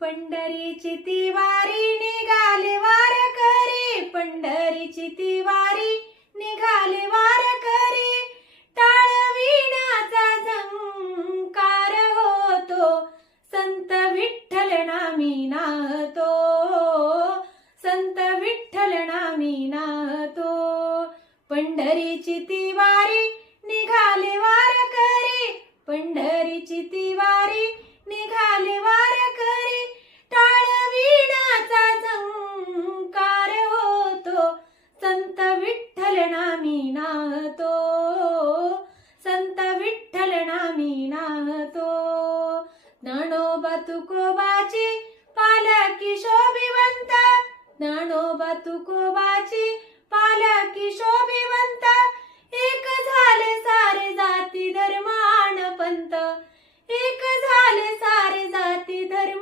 पंढरीची ती वारी निघाले वारकरी, पंढरीची ती वारी निघाले वारकरी, टाळविण्याचा झंकार होतो, संत विठ्ठल नामी नाहतो, संत विठ्ठल नामी नाहतो. पंढरीची ती वारी निघाले वारकरी, पंढरीची ती वारी निघाले वारकरी, टाळविण्याचा झंकार होतो, संत विठ्ठल नामी नाहतो, संत विठ्ठल नामी नाहतो. ज्ञानोबा तुकोबाची पालखी शोभिवंत, ज्ञानोबा तुकोबाची पालखी शोभिवंत, एक झाले सारे जाती धर्म आन पंथ, एक झाले सारे जाती धर्म